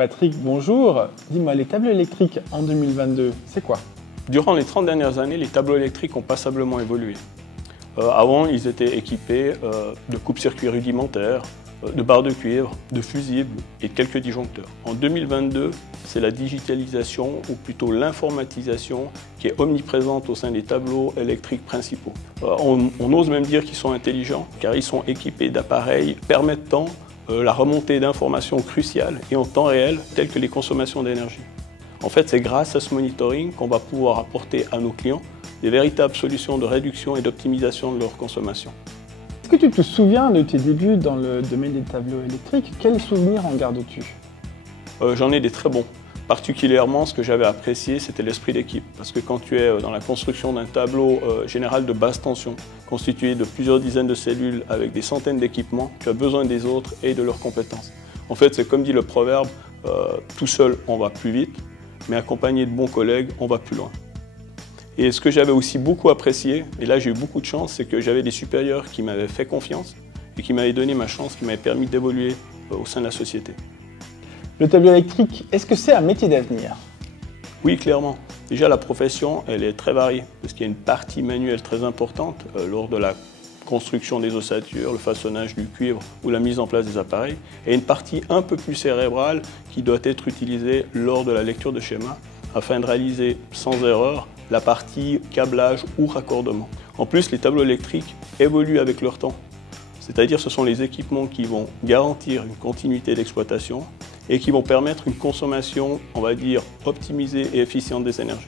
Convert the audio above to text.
Patrick, bonjour. Dis-moi, les tableaux électriques en 2022, c'est quoi? Durant les 30 dernières années, les tableaux électriques ont passablement évolué. Avant, ils étaient équipés de coupe-circuits rudimentaires, de barres de cuivre, de fusibles et de quelques disjoncteurs. En 2022, c'est la digitalisation, ou plutôt l'informatisation, qui est omniprésente au sein des tableaux électriques principaux. On ose même dire qu'ils sont intelligents, car ils sont équipés d'appareils permettant la remontée d'informations cruciales et en temps réel, telles que les consommations d'énergie. En fait, c'est grâce à ce monitoring qu'on va pouvoir apporter à nos clients des véritables solutions de réduction et d'optimisation de leur consommation. Est-ce que tu te souviens de tes débuts dans le domaine des tableaux électriques? Quels souvenirs en gardes-tu? J'en ai des très bons. Particulièrement, ce que j'avais apprécié, c'était l'esprit d'équipe. Parce que quand tu es dans la construction d'un tableau général de basse tension, constitué de plusieurs dizaines de cellules avec des centaines d'équipements, tu as besoin des autres et de leurs compétences. En fait, c'est comme dit le proverbe, tout seul, on va plus vite, mais accompagné de bons collègues, on va plus loin. Et ce que j'avais aussi beaucoup apprécié, et là j'ai eu beaucoup de chance, c'est que j'avais des supérieurs qui m'avaient fait confiance et qui m'avaient donné ma chance, qui m'avaient permis d'évoluer au sein de la société. Le tableau électrique, est-ce que c'est un métier d'avenir? Oui, clairement. Déjà, la profession, elle est très variée, parce qu'il y a une partie manuelle très importante lors de la construction des ossatures, le façonnage du cuivre ou la mise en place des appareils, et une partie un peu plus cérébrale qui doit être utilisée lors de la lecture de schémas afin de réaliser sans erreur la partie câblage ou raccordement. En plus, les tableaux électriques évoluent avec leur temps, c'est-à-dire ce sont les équipements qui vont garantir une continuité d'exploitation et qui vont permettre une consommation, on va dire, optimisée et efficiente des énergies.